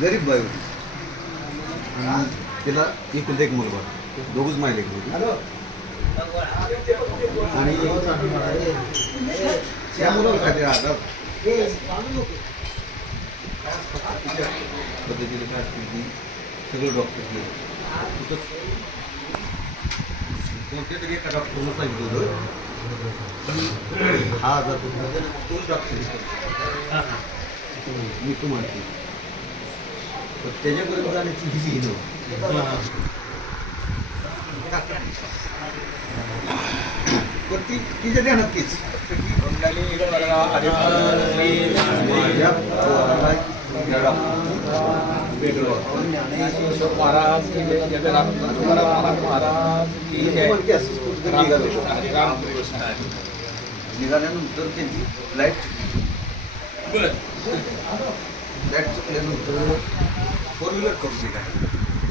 गरीब बाई होती. तिला एकुलता एक मुलगा, दोघच माहिले होती. आणि त्या मुलाला काय आता पद्धतीने काय असते की सगळे डॉक्टर कोणत्या तरी एका डॉक्टरनं सांगितलं होतं हा आजार तोच डॉक्टर मी तू म्हणते तर त्याच्यापर्यंत जाण्याची हिची घेणं पण ती तिच्या ध्यानात तीच निघाल्यानंतर त्यांची लाईट चुकल्यानंतर 4 व्हीलर करून निघाली.